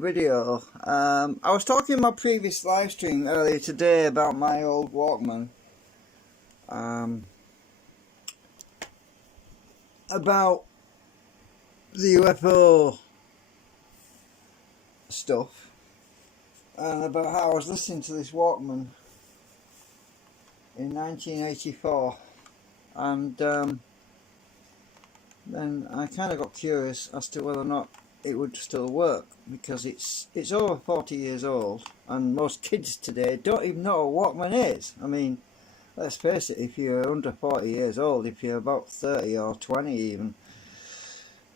video. I was talking in my previous live stream earlier today about my old Walkman. About the UFO stuff. And about how I was listening to this Walkman in 1984. And then I kind of got curious as to whether or not it would still work, because it's over 40 years old and most kids today don't even know what Walkman is. I mean, let's face it, if you're under 40 years old, if you're about 30 or 20 even,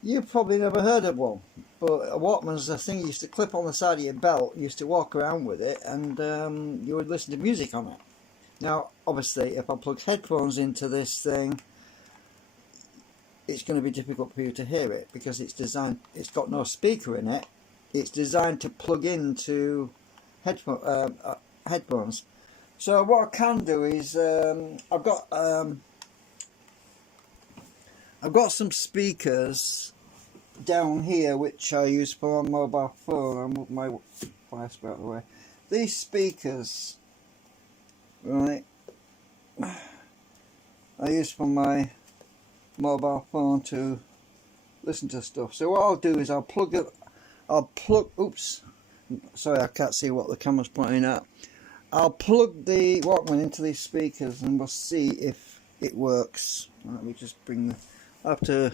you've probably never heard of one. But a Walkman's a thing you used to clip on the side of your belt, you used to walk around with it, and you would listen to music on it. Now obviously if I plug headphones into this thing, it's going to be difficult for you to hear it, because it's got no speaker in it. It's designed to plug into headphones. So what I can do is I've got some speakers down here which I use for my mobile phone. I'll move my device out of the way. These speakers, right, I use for my mobile phone to listen to stuff. So what I'll do is oops, sorry, I can't see what the camera's pointing at. I'll plug the Walkman into these speakers and we'll see if it works. Let me just I have to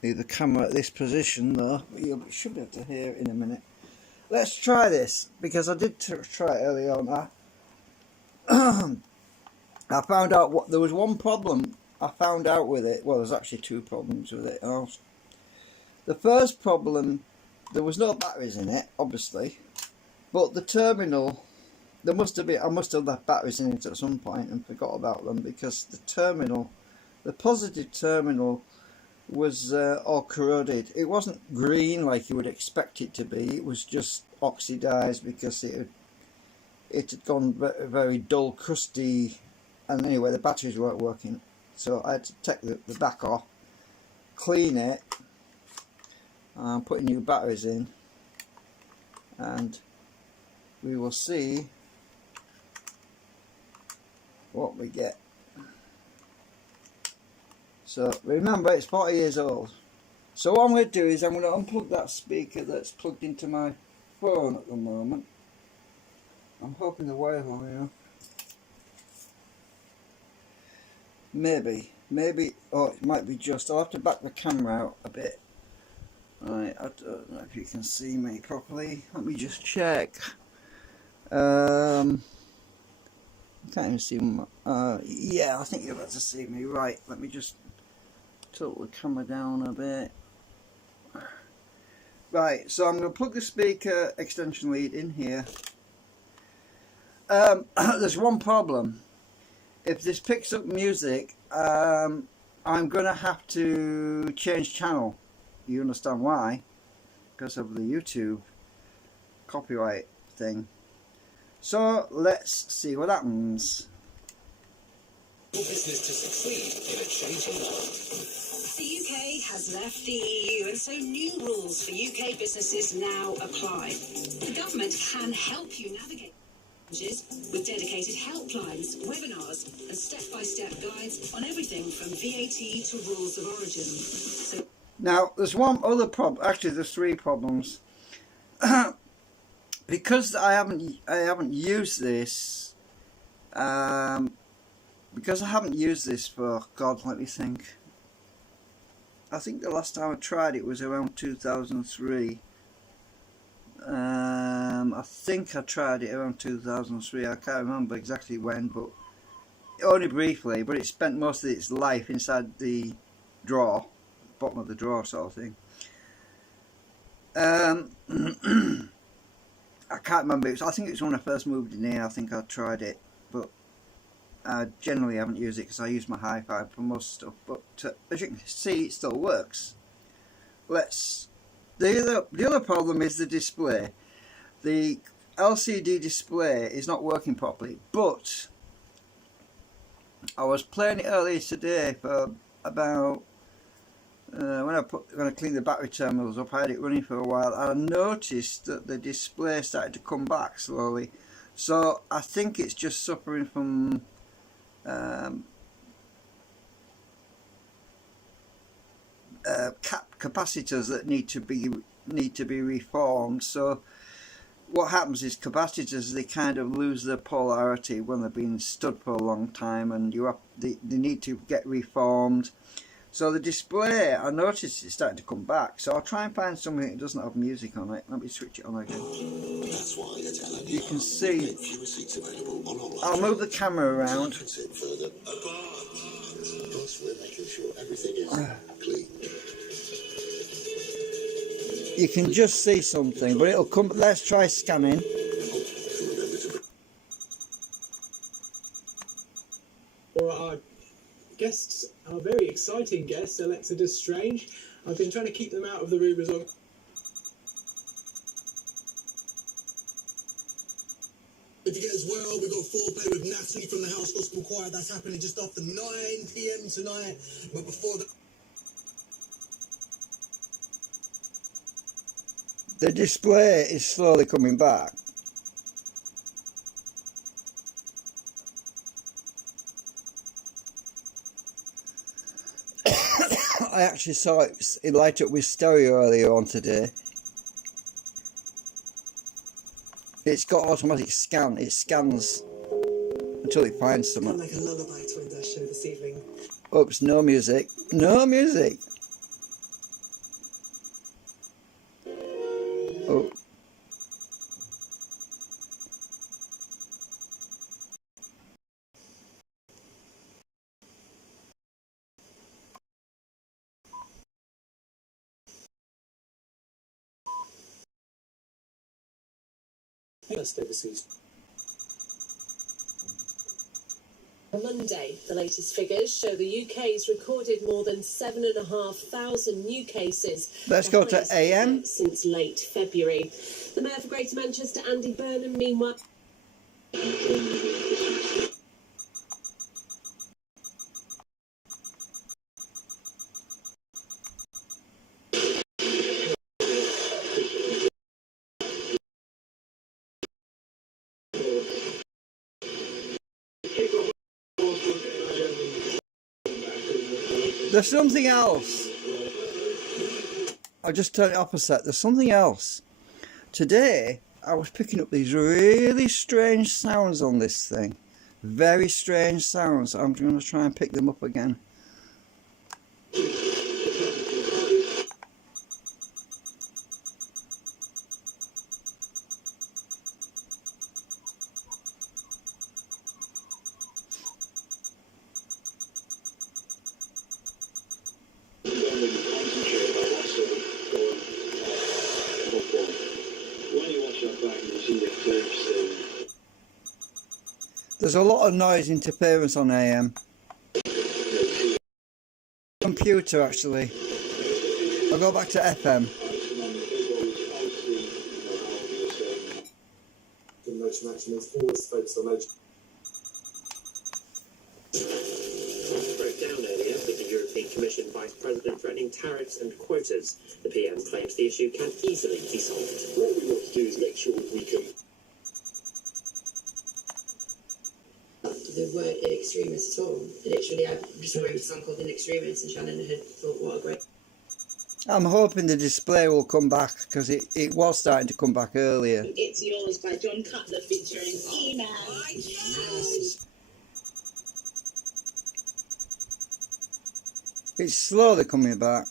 leave the camera at this position though, but you should be able to hear it in a minute. Let's try this, because I did try it early on. I found out there was one problem I found out with it. Well, there's actually two problems with it. The first problem, there was no batteries in it, obviously, but the terminal, I must have left batteries in it at some point and forgot about them, because the positive terminal was all corroded. It wasn't green like you would expect it to be. It was just oxidized because it had gone very, very dull, crusty, and anyway the batteries weren't working. So I had to take the back off, clean it, and put new batteries in, and we will see what we get. So remember, it's 40 years old. So what I'm going to do is I'm going to unplug that speaker that's plugged into my phone at the moment. I'm hoping the wire will, maybe, oh, it might be just, I'll have to back the camera out a bit. Right, I don't know if you can see me properly. Let me just check. I can't even see my, yeah, I think you're about to see me. Right, let me just tilt the camera down a bit. Right, so I'm going to plug the speaker extension lead in here. There's one problem. If this picks up music, I'm going to have to change channel. You understand why? Because of the YouTube copyright thing. So let's see what happens. Business to succeed in a changing world. The UK has left the EU, and so new rules for UK businesses now apply. The government can help you navigate with dedicated helplines, webinars and step-by-step guides on everything from VAT to rules of origin. So now there's one other problem, actually there's three problems. Because I haven't used this, for, God, let me think. I think the last time I tried it was around 2003. I think I tried it around 2003. I can't remember exactly when, but only briefly. But it spent most of its life inside the drawer, bottom of the drawer, sort of thing. I can't remember. I think it was when I first moved in here. I think I tried it, but I generally haven't used it because I use my hi-fi for most stuff. But as you can see, it still works. The other problem is the display. The LCD display is not working properly, but I was playing it earlier today for about when I cleaned the battery terminals up, I had it running for a while, and I noticed that the display started to come back slowly. So I think it's just suffering from capacitors that need to be reformed. So what happens is capacitors, they kind of lose their polarity when they've been stood for a long time, and they need to get reformed. So the display, I noticed it's starting to come back, so I'll try and find something that doesn't have music on it. Let me switch it on again. That's why You can see, I'll move the camera around. Plus, we're making sure everything is clean. You can just see something, but it'll come. Let's try scanning. For our guests, our very exciting guests, Alexa Strange. I've been trying to keep them out of the room as long. If you get as well, we've got foreplay with Natalie from the House Gospel Choir. That's happening just after 9 PM tonight. But before The display is slowly coming back. I actually saw it light up with stereo earlier on today. It's got automatic scan. It scans until it finds something. Like a lullaby to end our show this evening. Oops, no music. No music. Oh. First overseas. On Monday, the latest figures show the UK's recorded more than 7,500 new cases. Let's go to AM. Since late February. The Mayor for Greater Manchester, Andy Burnham, meanwhile. There's something else. I just turned it opposite. There's something else. Today, I was picking up these really strange sounds on this thing. Very strange sounds. I'm going to try and pick them up again. There's a lot of noise interference on AM. Computer, actually. I'll go back to FM. The motion action is always focused on motion. Broke down earlier with the European Commission Vice President threatening tariffs and quotas. The PM claims the issue can easily be solved. what we want to do is make sure we can. The word in extremis at all. Literally, I just wrote a song called In Extremis, and Shannon had thought, what a great. I'm hoping the display will come back, because it was starting to come back earlier. It's Yours by John Cutler featuring Email. It's slowly coming back.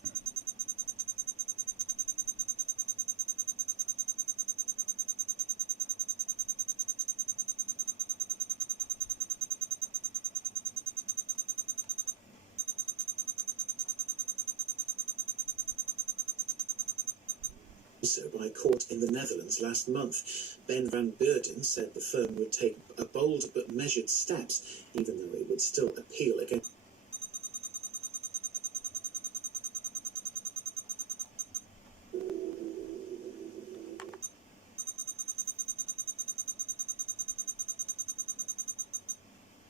So by a court in the Netherlands last month, Ben van Beurden said the firm would take a bold but measured steps, even though it would still appeal against.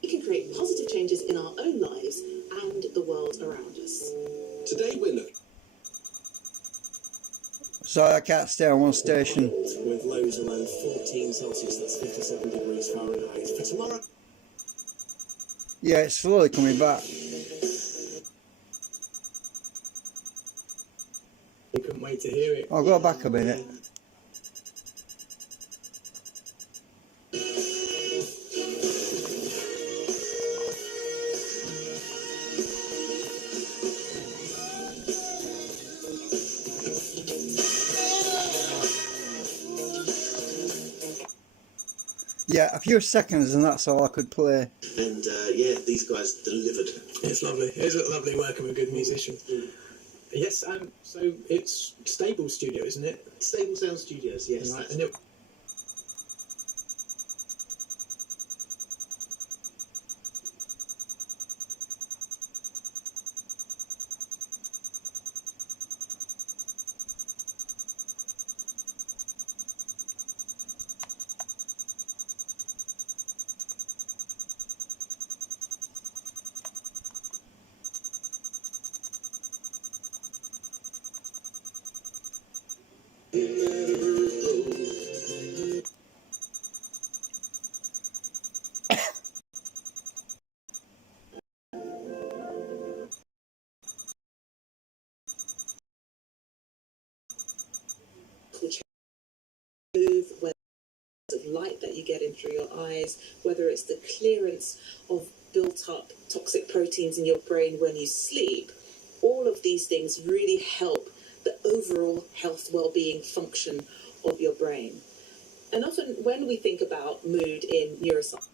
We can create positive changes in our own lives and the world around us. Today we're looking. So I can't stay on one station. With lows around 14 Celsius, that's 57 degrees Fahrenheit. For tomorrow. Yeah, it's slowly coming back. You couldn't wait to hear it. I'll go back a minute. Yeah, a few seconds and that's all I could play. And yeah, these guys delivered. It's lovely. It's lovely working with good musicians. Yes, so it's Stable Studio, isn't it? Stable Sound Studios, yes. Right, and it, Move, whether it's the light that you get in through your eyes, whether it's the clearance of built up toxic proteins in your brain when you sleep, all of these things really help the overall health, well-being function of your brain. And often when we think about mood in neuroscience,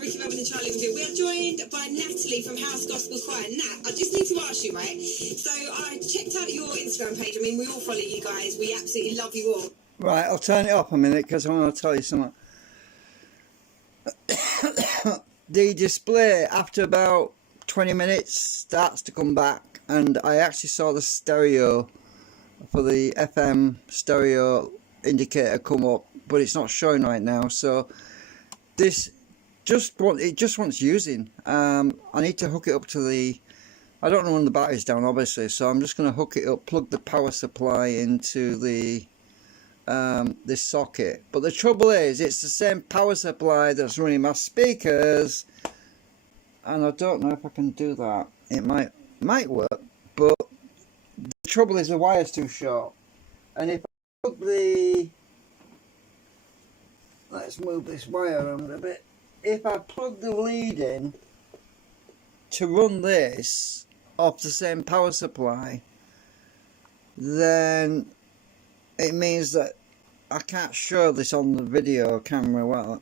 Ricky Robin and Charlie with you. We are joined by Natalie from House Gospel Choir. Nat, I just need to ask you, right? So I checked out your Instagram page. I mean, we all follow you guys. We absolutely love you all. Right, I'll turn it up a minute because I want to tell you something. The display after about 20 minutes starts to come back, and I actually saw the stereo for the FM stereo indicator come up, but it's not showing right now. So this just wants using. I need to hook it up to the, I don't know when the battery's down obviously, so I'm just going to hook it up, plug the power supply into the this socket. But the trouble is, it's the same power supply that's running my speakers, and I don't know if I can do that. It might work, but the trouble is the wire's too short. And if I plug the, let's move this wire around a bit. If I plug the lead in to run this off the same power supply, then it means that I can't show this on the video camera, well,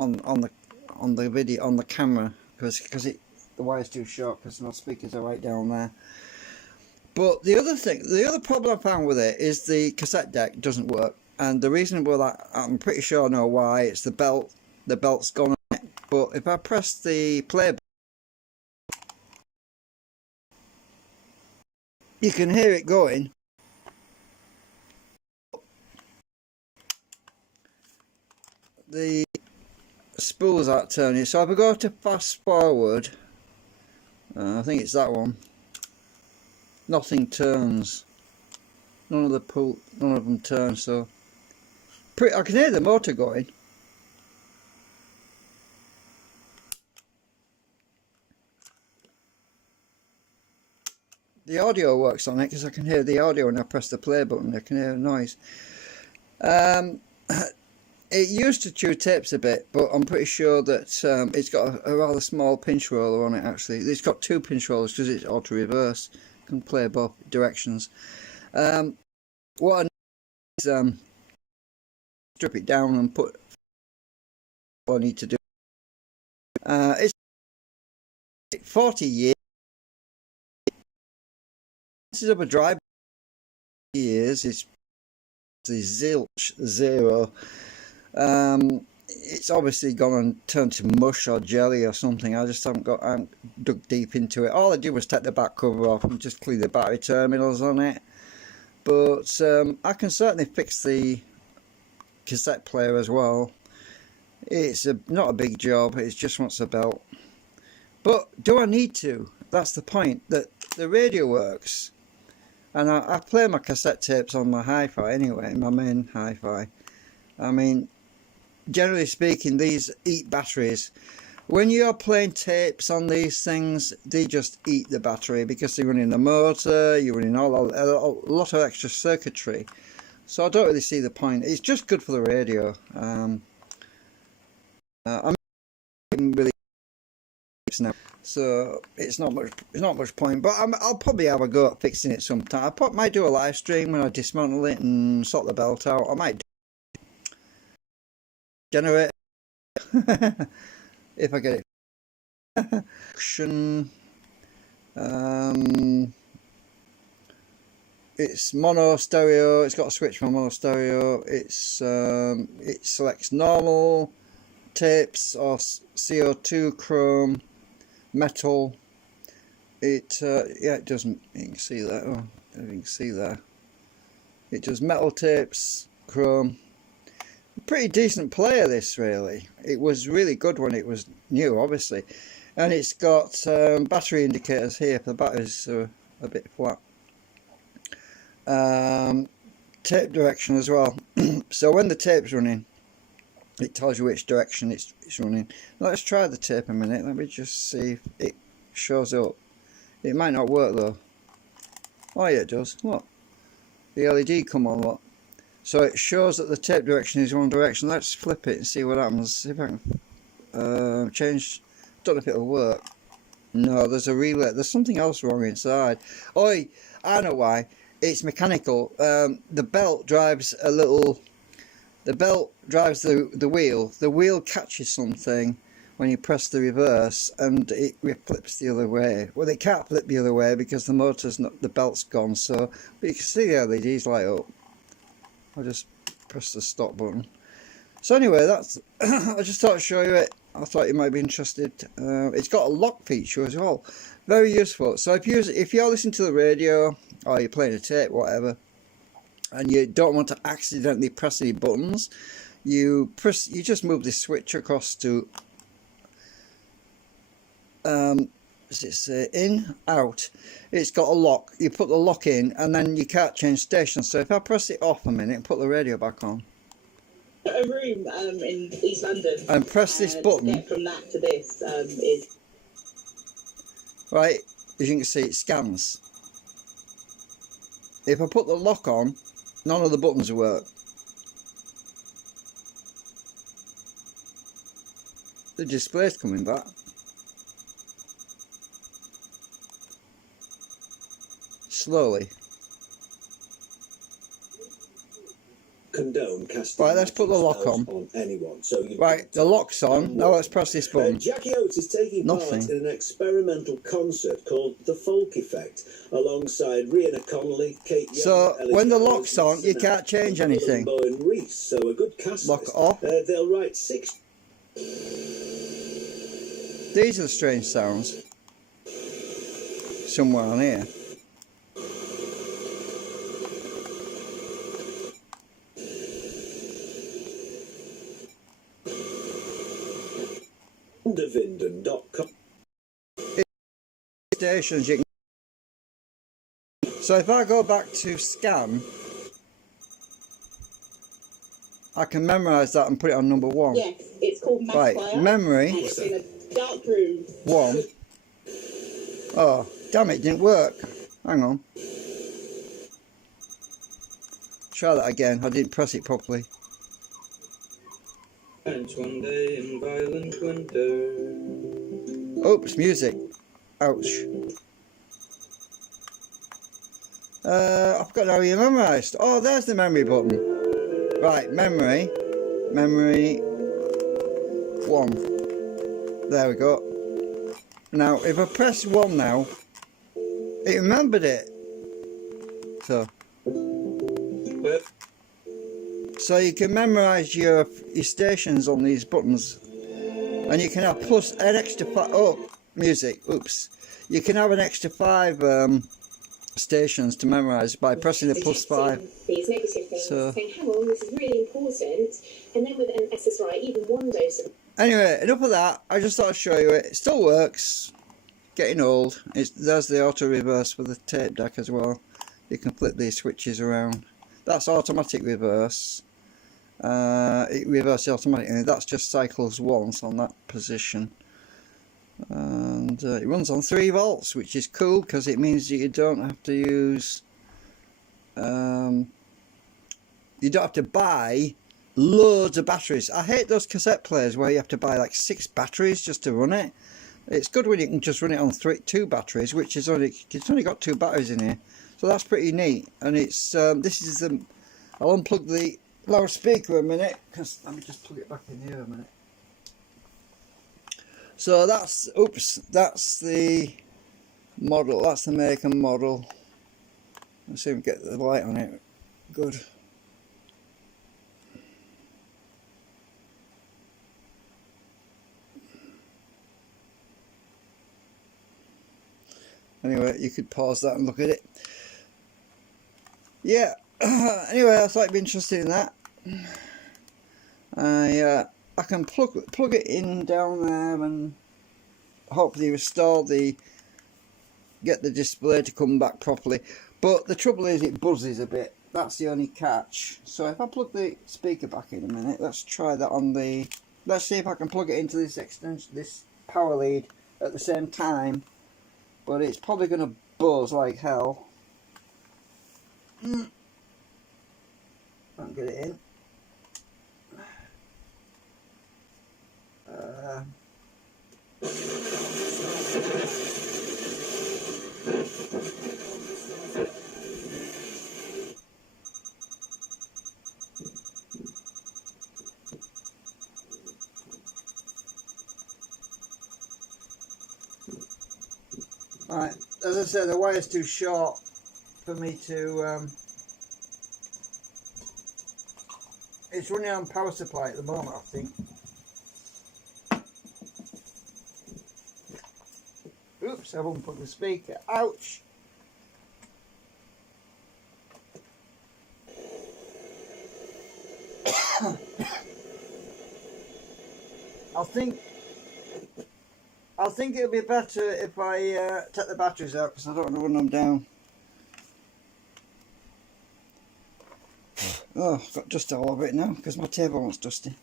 on the video on the camera, because the wire's too short, because my speakers are right down there. But the other problem I found with it is the cassette deck doesn't work, and the reason for that, I'm pretty sure I know why. It's the belt. The belt's gone on it. But if I press the play button, you can hear it going. The spools aren't turning, so if I go to fast forward, I think it's that one, nothing turns. None of them turn, so I can hear the motor going. The audio works on it because I can hear the audio when I press the play button. I can hear the noise. It used to chew tapes a bit, but I'm pretty sure that it's got a rather small pinch roller on it actually. It's got two pinch rollers because it's auto reverse. You can play both directions. What I need is strip it down and put what I need to do. It's 40 years. This is up a drive years. It's zilch, zero. it's obviously gone and turned to mush or jelly or something. I just haven't dug deep into it. All I did was take the back cover off and just clean the battery terminals on it. But I can certainly fix the cassette player as well. It's not a big job, it just wants a belt. But do I need to? That's the point, that the radio works. And I play my cassette tapes on my hi-fi anyway, my main hi-fi. I mean, generally speaking, these eat batteries. When you're playing tapes on these things, they just eat the battery because they're running the motor, you're running a lot of extra circuitry. So I don't really see the point. It's just good for the radio. I'm really now, so it's not much point. But I'll probably have a go at fixing it sometime. I might do a live stream when I dismantle it and sort the belt out. I might generate if I get it. It's mono stereo. It's got a switch for mono stereo. It selects normal, tapes or CO2, chrome, metal. Yeah, it doesn't. You can see that. Oh, you can see there. It does metal, tapes, chrome. Pretty decent player, this, really. It was really good when it was new, obviously. And it's got battery indicators here. The batteries are a bit flat. Tape direction as well. So when the tape's running, it tells you which direction it's running. Let's try the tape a minute. Let me just see if it shows up. It might not work though. Oh yeah, it does. What? The LED come on, what? So it shows that the tape direction is one direction. Let's flip it and see what happens. See if I can change. Don't know if it'll work. No, there's a relay. There's something else wrong inside. Oh, I know why. It's mechanical. The belt drives a little. The belt drives the wheel. The wheel catches something when you press the reverse, and it flips the other way. Well, it can't flip the other way because the motor's not. The belt's gone. So, but you can see the LEDs light up. I'll just press the stop button. So anyway, that's. I just thought I'd show you it. I thought you might be interested. It's got a lock feature as well. Very useful. So if you're listening to the radio or you're playing a tape, whatever, and you don't want to accidentally press any buttons, you just move this switch across to does it say in, out? It's got a lock. You put the lock in and then you can't change stations. So if I press it off a minute and put the radio back on, A room in East London, and press this button, to get from that to this is right, as you can see, it scans. If I put the lock on, none of the buttons work. The display's coming back. Slowly. Condone casting. Right, let's put the lock on. Anyone. So Right, the lock's on. Now let's press this button. Jackie Oates is taking part in an experimental concert called The Folk Effect, alongside Rihanna Connolly, Kate Young, So Ellie when the Gowers, lock's on, you can't change anything. and Reese, so a good cast Lock list. off. They'll write 6. These are the strange sounds. Somewhere on here. Vinden.com. Stations you can. So if I go back to scan, I can memorise that and put it on number 1. yes, it's called Mass Right, Fire. memory And it's in a dark room. 1. Oh, damn it, didn't work. Hang on. Try that again. I didn't press it properly. One day in violent winter. Oops, music. Ouch. I've got it already memorised. Oh, there's the memory button. Right, memory. Memory 1. There we go. Now, if I press 1 now, it remembered it. So. So you can memorise your stations on these buttons, and you can have plus an extra 5. Oh, music. Oops. You can have an extra 5 stations to memorise by pressing the +5. These negative things, so, saying, hang on, this is really important, and then with an SSRI, even one dose of... Anyway, enough of that. I just thought I'd show you it. It still works. Getting old. There's the auto reverse for the tape deck as well. You can flip these switches around. That's automatic reverse. It reverses automatically. That's just cycles once on that position. And it runs on 3 volts, which is cool because it means that you don't have to use you don't have to buy loads of batteries. I hate those cassette players where you have to buy like 6 batteries just to run it. It's good when you can just run it on 2 batteries, which is it's only got 2 batteries in here, so that's pretty neat. And it's this is the, I'll unplug the loudspeaker a minute, because let me just plug it back in here a minute. So that's, oops, that's the model, that's the make and model. Let's see if we get the light on it. Good. Anyway, you could pause that and look at it. Yeah. Anyway, I thought you'd be interested in that. I can plug it in down there and hopefully restore get the display to come back properly. But the trouble is it buzzes a bit. That's the only catch. So if I plug the speaker back in a minute, let's try that on the. Let's see if I can plug it into this extension, this power lead at the same time. But it's probably going to buzz like hell. Can't get it in. Right, as I said, the wire's too short for me to. It's running on power supply at the moment, I think. Oops, I won't put the speaker. Ouch! I think it'll be better if I take the batteries out, because I don't want to run them down. Oh, I've got dust all over it now because my table wants dusty.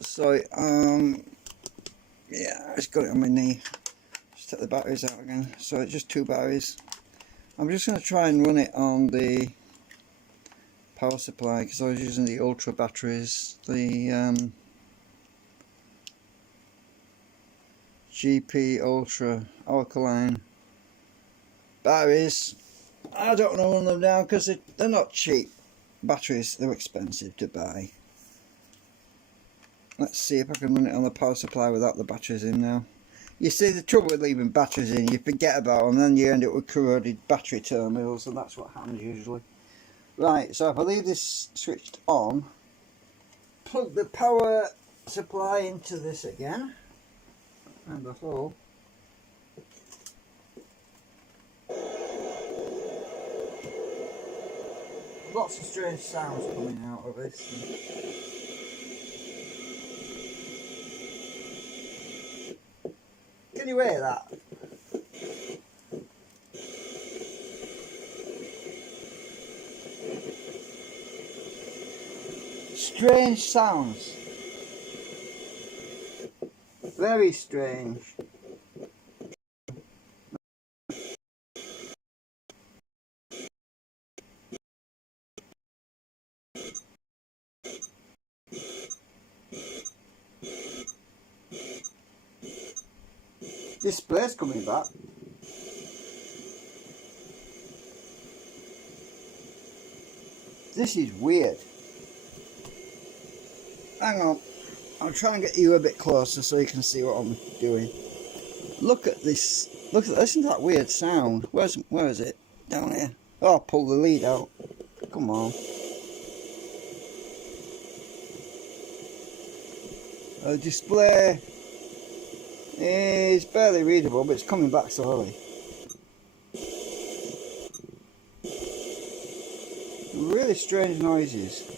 Sorry. Yeah, I just got it on my knee. Just take the batteries out again. So it's just 2 batteries. I'm just going to try and run it on the power supply because I was using the ultra batteries. The GP Ultra alkaline batteries. I don't know run them down because they're not cheap batteries. They're expensive to buy. Let's see if I can run it on the power supply without the batteries in now. You see, the trouble with leaving batteries in, you forget about them, and then you end up with corroded battery terminals, and that's what happens usually. Right, so if I leave this switched on, plug the power supply into this again, and the hole. Lots of strange sounds coming out of this. Can you hear that? Strange sounds. Very strange. Display's coming back. This is weird. Hang on. I'll try and get you a bit closer so you can see what I'm doing. Look at this. Listen to that weird sound. Where is it? Down here. Oh, I'll pull the lead out. come on. The display is barely readable, but it's coming back slowly. Really strange noises.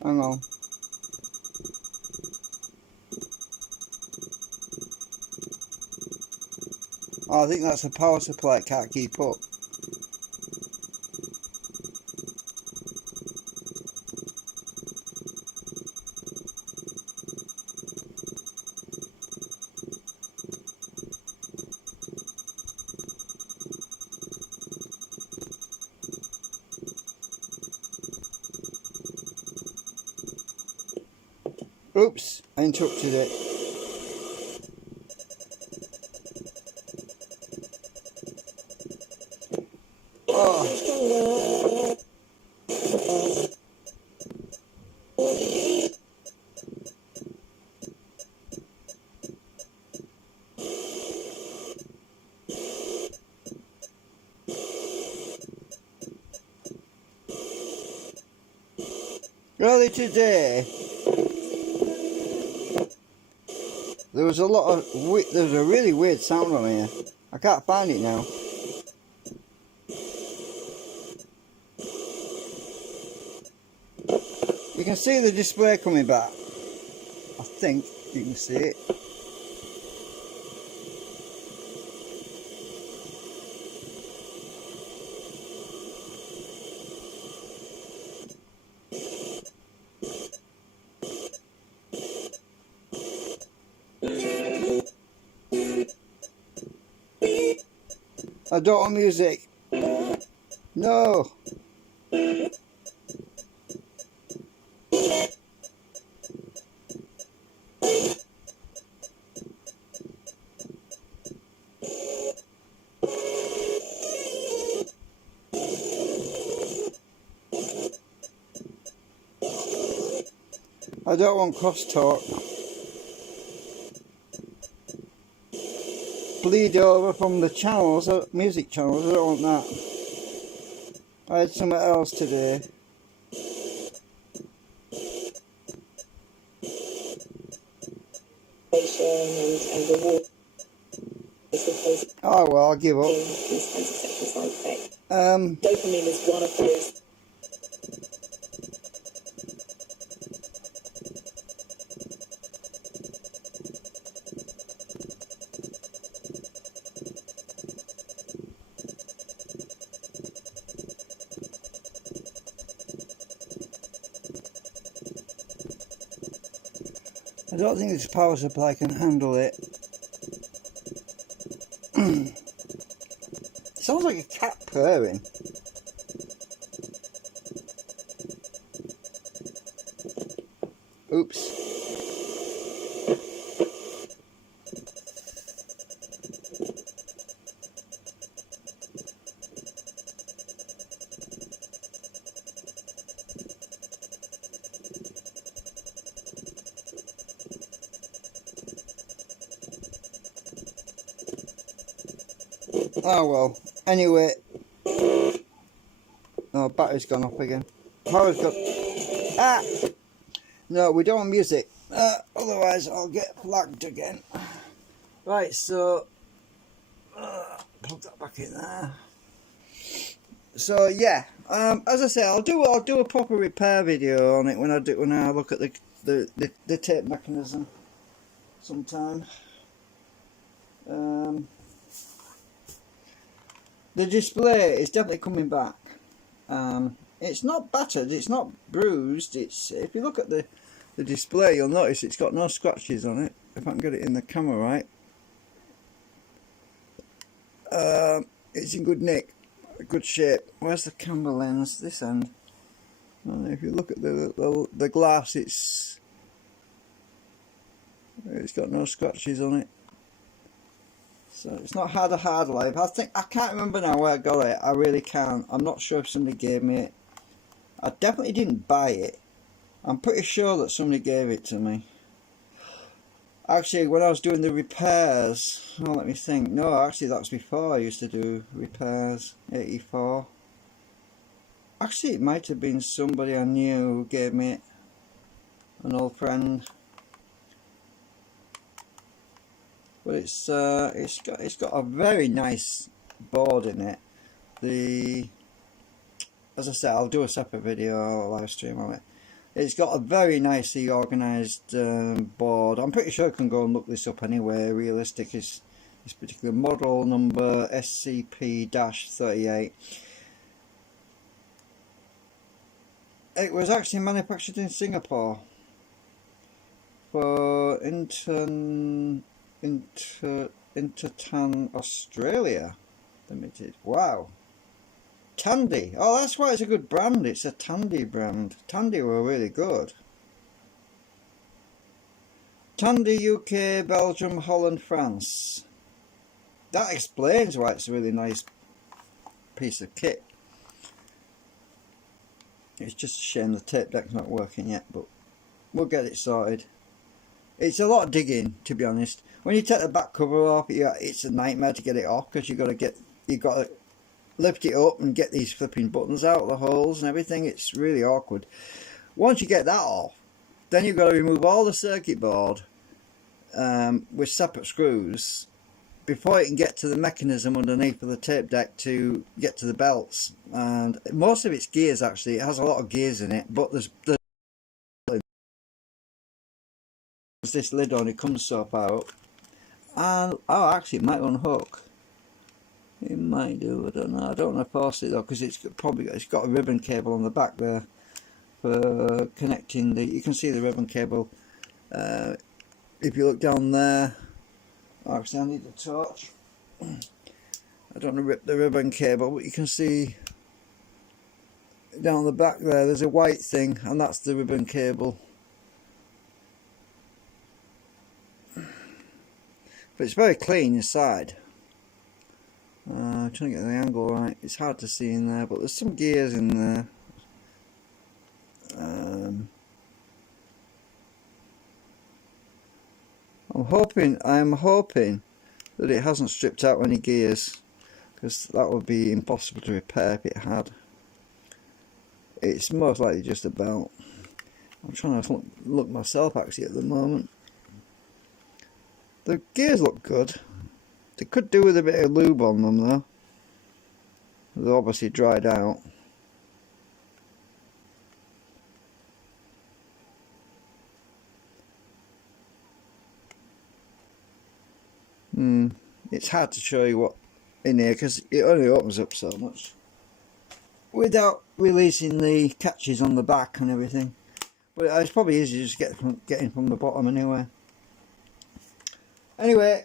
Hang on. Oh, I think that's a power supply, it can't keep up. Oops, I interrupted it. Oh. Early today, there was a really weird sound on here. I can't find it now. You can see the display coming back. I think you can see it. I don't want music. No. I don't want crosstalk. Bleed over from the channels, music channels, I don't want that. I had something else today. Oh well, I'll give up. Dopamine is one of those. I don't think this power supply can handle it. Sounds like a cat purring. Oops. Oh well. Anyway. Oh, battery's gone off again. Power's gone. Ah! No, we don't want music. Otherwise I'll get flagged again. Right, so plug that back in there. So yeah, as I say, I'll do a proper repair video on it when I look at the tape mechanism sometime. The display is definitely coming back. It's not battered, it's not bruised. It's, if you look at the display, you'll notice it's got no scratches on it. If I can get it in the camera right, it's in good nick, good shape. Where's the camera lens? This end. And if you look at the glass, it's got no scratches on it. So it's not had a hard life. I can't remember now where I got it. I really can't. I'm not sure if somebody gave me it. I definitely didn't buy it. I'm pretty sure that somebody gave it to me. Actually, when I was doing the repairs, oh, let me think. No, actually, that was before I used to do repairs. 84. Actually, it might have been somebody I knew who gave me it. An old friend. But it's got a very nice board in it. As I said, I'll do a separate video or a live stream on it. It's got a very nicely organised board. I'm pretty sure I can go and look this up anyway. Realistic is this particular model number SCP-38. It was actually manufactured in Singapore for Intertan Australia Limited. Wow. Tandy. Oh, that's why it's a good brand. It's a Tandy brand. Tandy were really good. Tandy, UK, Belgium, Holland, France. That explains why it's a really nice piece of kit. It's just a shame the tape deck's not working yet, but we'll get it sorted. It's a lot of digging, to be honest. When you take the back cover off, it's a nightmare to get it off, because you've got to lift it up and get these flipping buttons out of the holes and everything. It's really awkward. Once you get that off, then you've got to remove all the circuit board with separate screws before you can get to the mechanism underneath of the tape deck to get to the belts. And most of it's gears, actually. It has a lot of gears in it, but there's this lid on, it comes up out, and oh, actually it might unhook. It might do, I don't know. I don't want to force it though, because it's got a ribbon cable on the back there for connecting the. You can see the ribbon cable. If you look down there, actually I need the torch. I don't want to rip the ribbon cable, but you can see down the back there's a white thing, and that's the ribbon cable. But it's very clean inside. I'm trying to get the angle right. It's hard to see in there, but there's some gears in there. I'm hoping that it hasn't stripped out any gears, because that would be impossible to repair if it had. It's most likely just a belt. I'm trying to look myself actually at the moment. The gears look good. They could do with a bit of lube on them though. They're obviously dried out. It's hard to show you what in here because it only opens up so much without releasing the catches on the back and everything. But it's probably easier just getting from the bottom anyway. Anyway,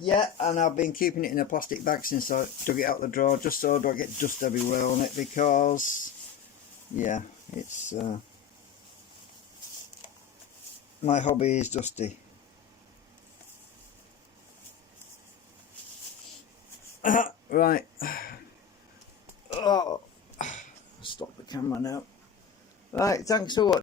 yeah, and I've been keeping it in a plastic bag since I dug it out the drawer, just so I don't get dust everywhere on it, because, yeah, it's, my hobby is dusty. Right, oh, stop the camera now. Right, thanks for watching.